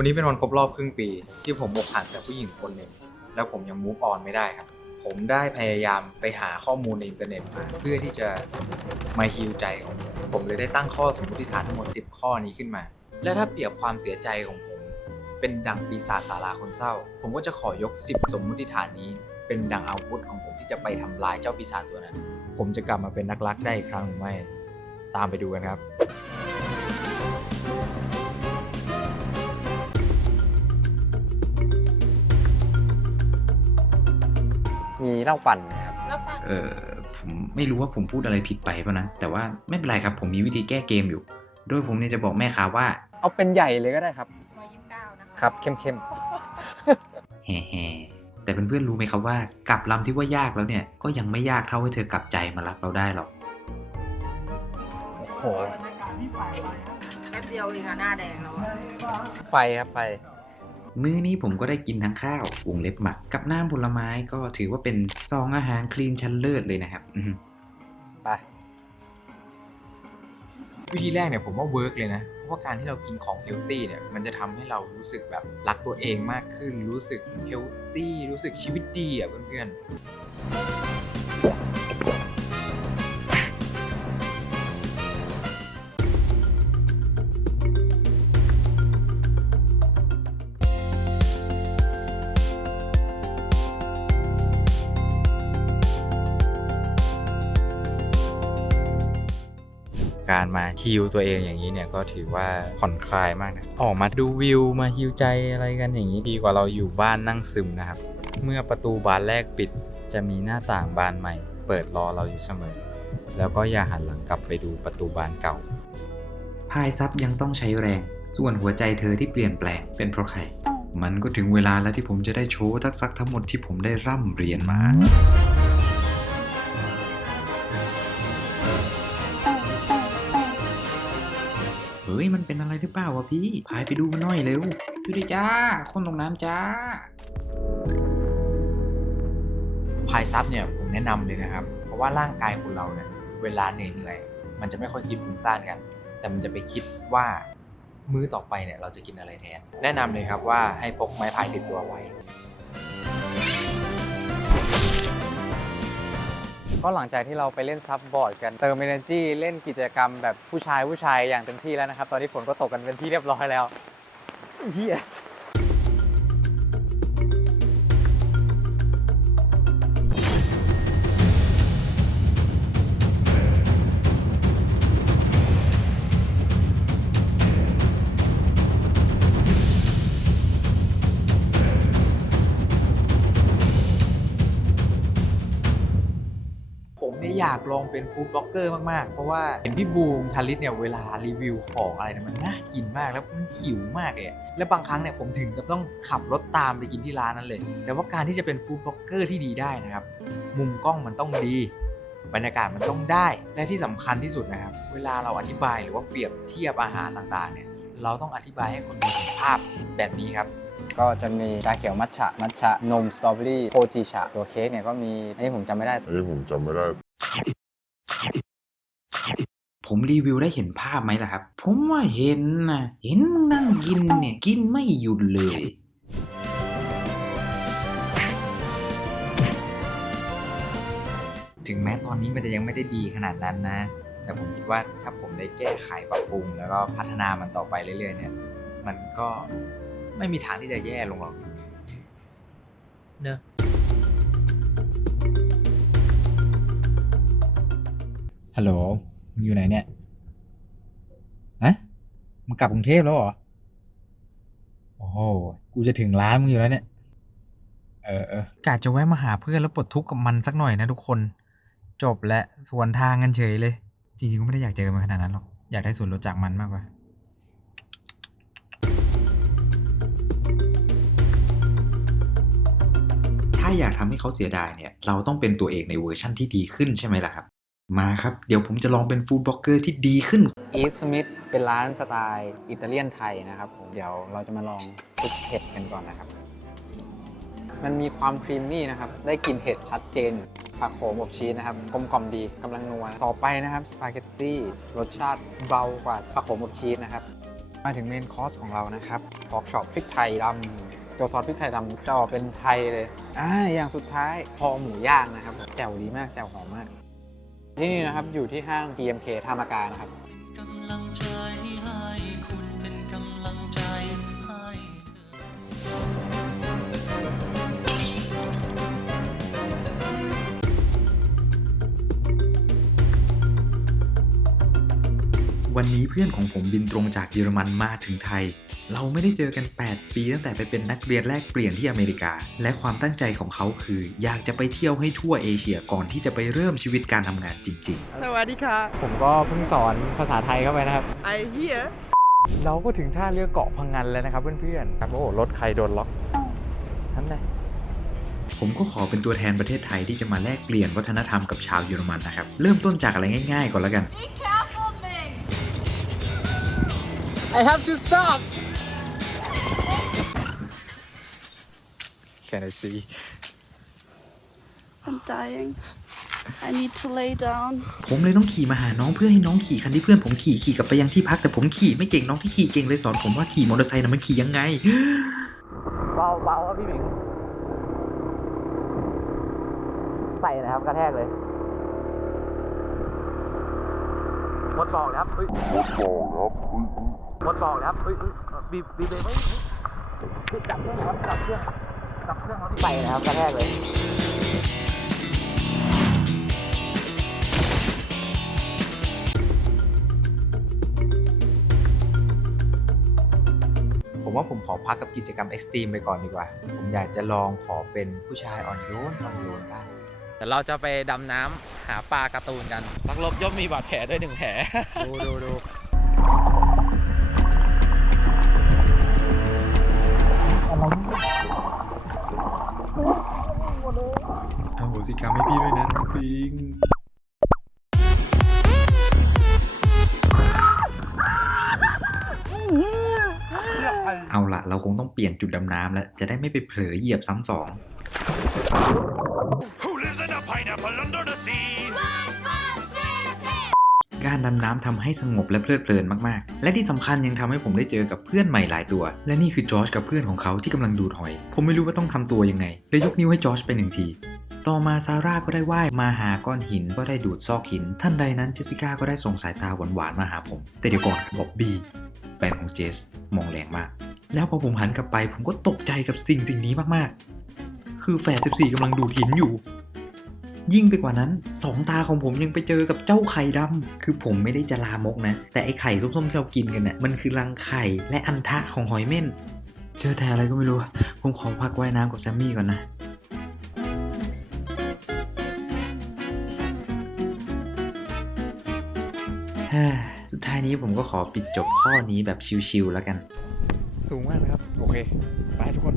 วันนี้เป็นวันครบรอบครึ่งปี ที่ผมอกหักจากผู้หญิงคนหนึ่งแล้วผมยังมูฟออนไม่ได้ครับ ผมได้พยายามไปหาข้อมูลในอินเทอร์เน็ตมาเพื่อที่จะมาฮิวใจของผมผมเลยได้ตั้งข้อสมมติฐานทั้งหมด 10 ข้อนี้ขึ้นมา และถ้าเปรียบความเสียใจของผม เป็นดังปีศาจสาราคนเศร้า ผมก็จะขอยก 10 สมมติฐานนี้ เป็นดังอาวุธของผมที่จะไปทำลายเจ้าปีศาจตัวนั้น ผมจะกลับมาเป็นนักรักได้อีกครั้งหรือไม่ ตามไปดูกันครับ มีเหล้าปั่นนะครับแล้วฟังเออผมไม่รู้ว่าผมพูดอะไรผิดไปป่ะนะ แต่ว่าไม่เป็นไรครับ ผมมีวิธีแก้เกมอยู่ โดยผมเนี่ยจะบอกแม่ค้าว่า เอาเป็นใหญ่เลยก็ได้ครับร้อยยี่สิบเก้านะคะครับเข้มแฮ่ๆแต่เพื่อนๆรู้ไหมครับว่ากลับลำที่ว่ายากแล้วเนี่ยก็ยังไม่ยากเท่าให้เธอกลับใจมารักเราได้หรอก ๆโอ้โหแป๊บเดียวเองอะหน้าแดงแล้วอะไฟครับไฟ มื้อนี้ผมก็ได้กินทั้งข้าววงเล็บหมัก กับน้ำผลไม้ก็ถือว่าเป็นซองอาหารคลีนชั้นเลิศเลยนะครับอือหือไปวิธีแรกเนี่ยผมว่าเวิร์กเลยนะ เพราะว่าการที่เรากินของเฮลตี้เนี่ย มันจะทำให้เรารู้สึกแบบรักตัวเองมากขึ้น รู้สึกเฮลตี้ รู้สึกชีวิตดีอะเพื่อนๆ การมาฮิลตัวเองอย่างนี้เนี่ยก็ถือว่าผ่อนคลายมากนะออกมาดูวิวมาฮิลใจอะไรกันอย่างนี้ดีกว่าเราอยู่บ้านนั่งซึมนะครับ เมื่อประตูบานแรกปิด จะมีหน้าต่างบานใหม่ เปิดรอเราอยู่เสมอ แล้วก็อย่าหันหลังกลับไปดูประตูบานเก่าพายซับยังต้องใช้แรง ส่วนหัวใจเธอที่เปลี่ยนแปลงเป็นเพราะใคร มันก็ถึงเวลาแล้วที่ผมจะได้โชว์ทักษะทั้งหมดที่ผมได้ร่ำเรียนมา ฮ้ยมันเป็นอะไรหรือเปล่าวะพี่พายไปดูมันหน่อยเร็วดูดิจ้า คนลงน้ำจ้า พายซับเนี่ยผมแนะนำเลยนะครับ เพราะว่าร่างกายคนเราเนี่ยเวลาเหนื่อยๆมันจะไม่ค่อยคิดฟุ้งซ่านกัน แต่มันจะไปคิดว่ามื้อต่อไปเนี่ยเราจะกินอะไรแทน แนะนำเลยครับว่าให้พกไม้พายติดตัวไว้ ก็หลังจากที่เราไปเล่นซับบอร์ดกันเติม energy เล่นกิจกรรมแบบผู้ชายผู้ชายอย่างเต็มที่แล้วนะครับ ตอนนี้ฝนก็ตกกันเป็นที่เรียบร้อยแล้วเฮีย ลองเป็นฟู้ดบล็อกเกอร์มากๆ เพราะว่าเห็นพี่บูมทาริสเนี่ยเวลารีวิวของอะไรเนี่ยมันน่ากินมากแล้วมันหิวมากเลยอะและบางครั้งเนี่ยผมถึงกับต้องขับรถตามไปกินที่ร้านนั้นเลย แต่ว่าการที่จะเป็นฟู้ดบล็อกเกอร์ที่ดีได้นะครับ มุมกล้องมันต้องดีบรรยากาศมันต้องได้ และที่สำคัญที่สุดนะครับ เวลาเราอธิบายหรือว่าเปรียบเทียบอาหารต่างๆเนี่ย เราต้องอธิบายให้คนดูเห็นภาพแบบนี้ครับ ก็จะมีชาเขียวมัทฉะ มัทฉะ นมสตรอเบอรี่โคจิชะ ตัวเค้กเนี่ยก็มี อันนี้ผมจำไม่ได้ อันนี้ผมจำไม่ได้ ผมรีวิวได้เห็นภาพไหมล่ะครับ ผมว่าเห็นนะเห็นมึงนั่งกินเนี่ย กินไม่หยุดเลยถึงแม้ตอนนี้มันจะยังไม่ได้ดีขนาดนั้นนะ แต่ผมคิดว่าถ้าผมได้แก้ไขปรับปรุง แล้วก็พัฒนามันต่อไปเรื่อยๆ เนี่ย มันก็ไม่มีทางที่จะแย่ลงหรอกเนอะ ฮัลโหลมึงอยู่ไหนเนี่ยอะมึงกลับกรุงเทพแล้วเหรอ โอ้โห กูจะถึงร้านมึงอยู่แล้วเนี่ย เออเออกะจะแวะมาหาเพื่อนแล้วปลดทุกข์กับมันสักหน่อยนะทุกคน จบและสวนทางกันเฉยเลย จริงๆก็ไม่ได้อยากเจอมันขนาดนั้นหรอก อยากได้ส่วนลดจากมันมากกว่า ถ้าอยากทำให้เขาเสียดายเนี่ย เราต้องเป็นตัวเองในเวอร์ชั่นที่ดีขึ้นใช่ไหมล่ะครับ มาครับ เดี๋ยวผมจะลองเป็นฟู้ดบล็อกเกอร์ที่ดีขึ้น อีสมิธเป็นร้านสไตล์อิตาเลียนไทยนะครับผมเดี๋ยวเราจะมาลองซุปเห็ดกันก่อนนะครับ มันมีความครีมมี่นะครับ ได้กลิ่นเห็ดชัดเจน ผักโขมอบชีสนะครับ กลมกล่อมดีกำลังนัว ต่อไปนะครับสปาเกตตี้รสชาติเบากว่าผักโขมอบชีสนะครับ มาถึงเมนคอร์สของเรานะครับพอกช็อปพริกไทยดำตัวซอสพริกไทยดำจะออกเป็นไทยเลยอ่าอย่างสุดท้ายคอหมูย่างนะครับแจ่วดีมากแจ่วหอม ที่นี่นะครับอยู่ที่ห้าง GMK ท่ามากานะครับ วันนี้เพื่อนของผมบินตรงจากเยอรมันมาถึงไทย เราไม่ได้เจอกัน 8 ปีตั้งแต่ไปเป็นนักเรียนแลกเปลี่ยนที่อเมริกา และความตั้งใจของเขาคือ อยากจะไปเที่ยวให้ทั่วเอเชียก่อนที่จะไปเริ่มชีวิตการทำงานจริงสวัสดีค่ะ ผมก็เพิ่งสอนภาษาไทยเข้าไปนะครับ I hear เราก็ถึงท่าเรือเกาะพังงานแล้วนะครับเพื่อนๆครับโอ้รถใครโดนล็อกนั่นแหละๆผมก็ขอเป็นตัวแทนประเทศไทยที่จะมาแลกเปลี่ยนวัฒนธรรมกับชาวเยอรมันนะครับ เริ่มต้นจากอะไรง่ายๆก่อนแล้วกัน I have to stop Can I see I'm dying. I need to lay down. ผมเลยต้องขี่มาหาน้องเพื่อให้น้องขี่คันที่เพื่อนผมขี่ขี่กลับไปยังที่พักแต่ผมขี่ไม่เก่งน้องที่ขี่เก่งเลยสอนผมว่าขี่มอเตอร์ไซค์นะมันขี่ยังไง เบาเบาครับพี่หมิง ใส่นะครับกระแทกเลยหมดสองแล้วครับเฮ้ยหมดสองแล้ว หมดสองแล้วครับเฮ้ยเฮ้ยบีบบีบเลยเฮ้ยเฮ้ยจับเครื่องครับจับเครื่องจับเครื่องครับใส่นะครับกระแทกเลยผมว่าผมขอพักกับกิจกรรมเอ็กซ์ตรีมไปก่อนดีกว่า ผมอยากจะลองขอเป็นผู้ชายอ่อนโยนอ่อนโยนบ้างเดี๋ยวเราจะไปดำน้ำหาปลาการ์ตูนกันนักรบย่อมมีบาดแผลด้วยหนึ่งแผล ดูดูดู สิกรรมให้พี่ด้วยนะน้องปิงเอาละเราคงต้องเปลี่ยนจุดดำน้ำแล้ว จะได้ไม่ไปเผลอเหยียบซ้ำสอง การดำน้ำทำให้สงบและเพลิดเพลินมากๆ และที่สำคัญยังทำให้ผมได้เจอกับเพื่อนใหม่หลายตัว และนี่คือจอร์จกับเพื่อนของเขาที่กำลังดูดหอย ผมไม่รู้ว่าต้องทำตัวยังไงเลยยกนิ้วให้จอร์จไปหนึ่งที ต่อมาซาร่าก็ได้ว่ายมาหาก้อนหินก็ได้ดูดซอกหิน ท่านใดนั้นเจสสิก้าก็ได้ส่งสายตาหวานๆมาหาผม แต่เดี๋ยวก่อนบ๊อบบี้แฟนของเจสมองแรงมาก แล้วพอผมหันกลับไปผมก็ตกใจกับสิ่งสิ่งนี้มากๆ คือแฝด14กำลังดูดหินอยู่ ยิ่งไปกว่านั้นสองตาของผมยังไปเจอกับเจ้าไข่ดำคือผมไม่ได้จะลามกนะ แต่ไอไข่ส้มๆที่เรากินกันเนี่ยมันคือรังไข่และอันทะของหอยเม่นเจอแต่อะไรก็ไม่รู้ ผมขอพักว่ายน้ำกับแซมมี่ก่อนนะ สุดท้ายนี้ผมก็ขอปิดจบข้อนี้แบบชิวๆแล้วกัน สูงมากนะครับ โอเค ไปทุกคน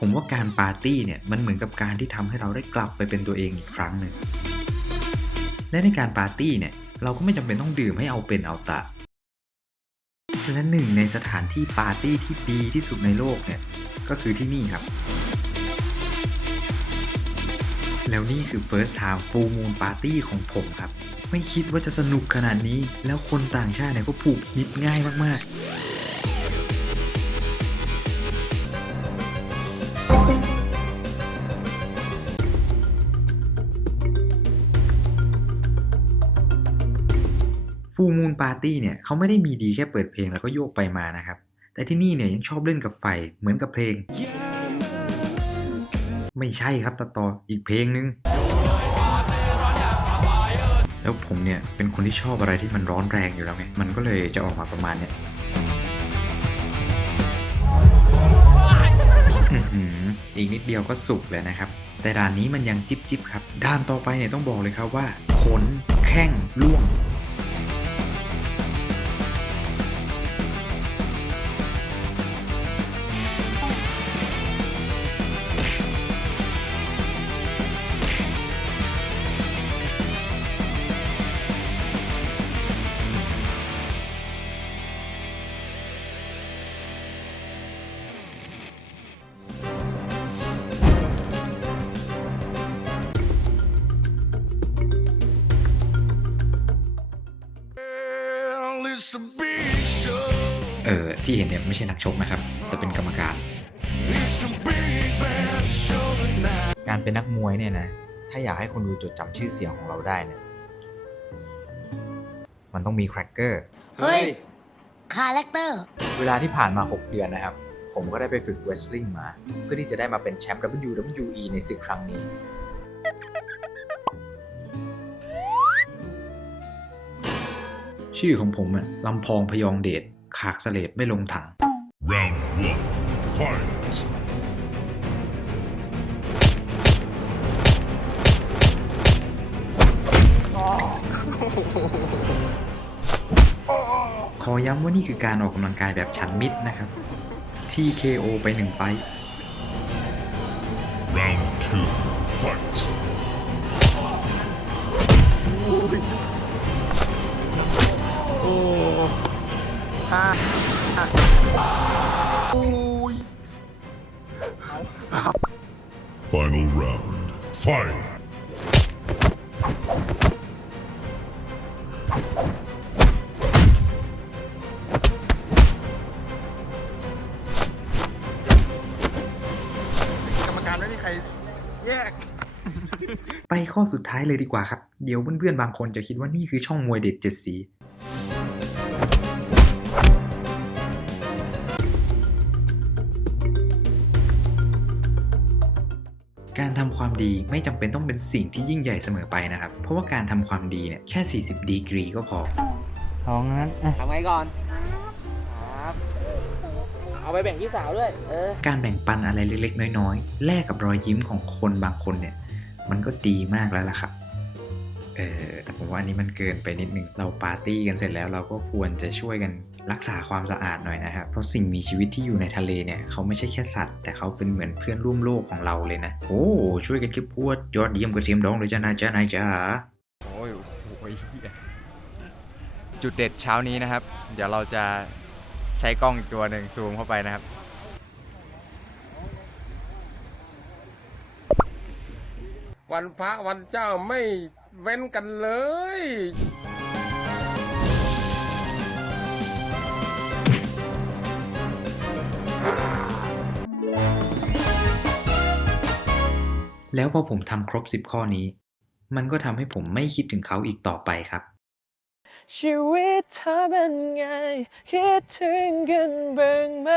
ผมว่าการปาร์ตี้เนี่ย มันเหมือนกับการที่ทำให้เราได้กลับไปเป็นตัวเองอีกครั้งหนึ่ง และในการปาร์ตี้เนี่ยเราก็ไม่จำเป็นต้องดื่มให้เอาเป็นเอาตะและหนึ่งในสถานที่ปาร์ตี้ที่ดีที่สุดในโลกเนี่ยก็คือที่นี่ครับ แล้วนี่คือ first time full moon party ของผมครับ ไม่คิดว่าจะสนุกขนาดนี้ แล้วคนต่างชาติเนี่ยก็ผูกมิตรง่ายมากๆาร์ตี้เนี่ยเขาไม่ได้มีดีแค่เปิดเพลงแล้วก็โยกไปมานะครับ แต่ที่นี่เนี่ยยังชอบเล่นกับไฟเหมือนกับเพลง ไม่ใช่ครับตัดต่ออีกเพลงนึง แล้วผมเนี่ยเป็นคนที่ชอบอะไรที่มันร้อนแรงอยู่แล้วไง มันก็เลยจะออกมาประมาณเนี้ยอีกนิดเดียวก็สุกแล้วนะครับ แต่ด่านนี้มันยังจิบจิบครับ ด่านต่อไปเนี่ยต้องบอกเลยครับว่าขนแข้งล่วง เออที่เห็นเนี่ยไม่ใช่นักชกนะครับ แต่เป็นกรรมการ การเป็นนักมวยเนี่ยนะ ถ้าอยากให้คนดูจดจำชื่อเสียงของเราได้เนี่ยมันต้องมีแครกเกอร์ เฮ้ย คาแรคเตอร์ เวลาที่ผ่านมา 6 เดือนนะครับ ผมก็ได้ไปฝึกเวสลิงมา เพื่อที่จะได้มาเป็นแชมป์ WWE ในศึกครั้งนี้ ชื่อของผมอะลำพองพยองเดชขากเสลดไม่ลงถัง Round one, fight! ขอย้ำว่านี่คือการออกกำลังกายแบบชันมิดนะครับ TKO ไปหนึ่งไฟท์ Round two, fight! โอ้ย Final round, fight! ไปข้อสุดท้ายเลยดีกว่าครับ เดี๋ยวเพื่อนๆบางคนจะคิดว่านี่คือช่องมวยเด็ดเจ็ดสี การทำความดีไม่จำเป็นต้องเป็นสิ่งที่ยิ่งใหญ่เสมอไปนะครับ เพราะว่าการทำความดีเนี่ยแค่ 40 ดีกรีก็พอลองนั้นอะทำไงก่อนครับเอาไปแบ่งพี่สาวด้วยเออการแบ่งปันอะไรเล็กๆ น้อยๆ แลกกับรอยยิ้มของคนบางคนเนี่ย มันก็ดีมากแล้วล่ะครับ เออแต่ผมว่าอันนี้มันเกินไปนิดนึง เราปาร์ตี้กันเสร็จแล้วเราก็ควรจะช่วยกันรักษาความสะอาดหน่อยนะครับ เพราะสิ่งมีชีวิตที่อยู่ในทะเลเนี่ยเขาไม่ใช่แค่สัตว์ แต่เขาเป็นเหมือนเพื่อนร่วมโลกของเราเลยนะ โอ้ช่วยกันเก็บพวดยอดเยี่ยมกระเทียมดองเลยจ้านายจ้านายจ้าโอ้ยโอ้ยจุดเด็ดเช้านี้นะครับ เดี๋ยวเราจะใช้กล้องอีกตัวหนึ่งซูมเข้าไปนะครับวันพระวันเจ้าไม่ เว้นกันเลย แล้วพอผมทำครบ 10 ข้อนี้ มันก็ทำให้ผมไม่คิดถึงเขาอีกต่อไปครับ ชีวิตเธอเป็นไง คิดถึงกันบ้างไหม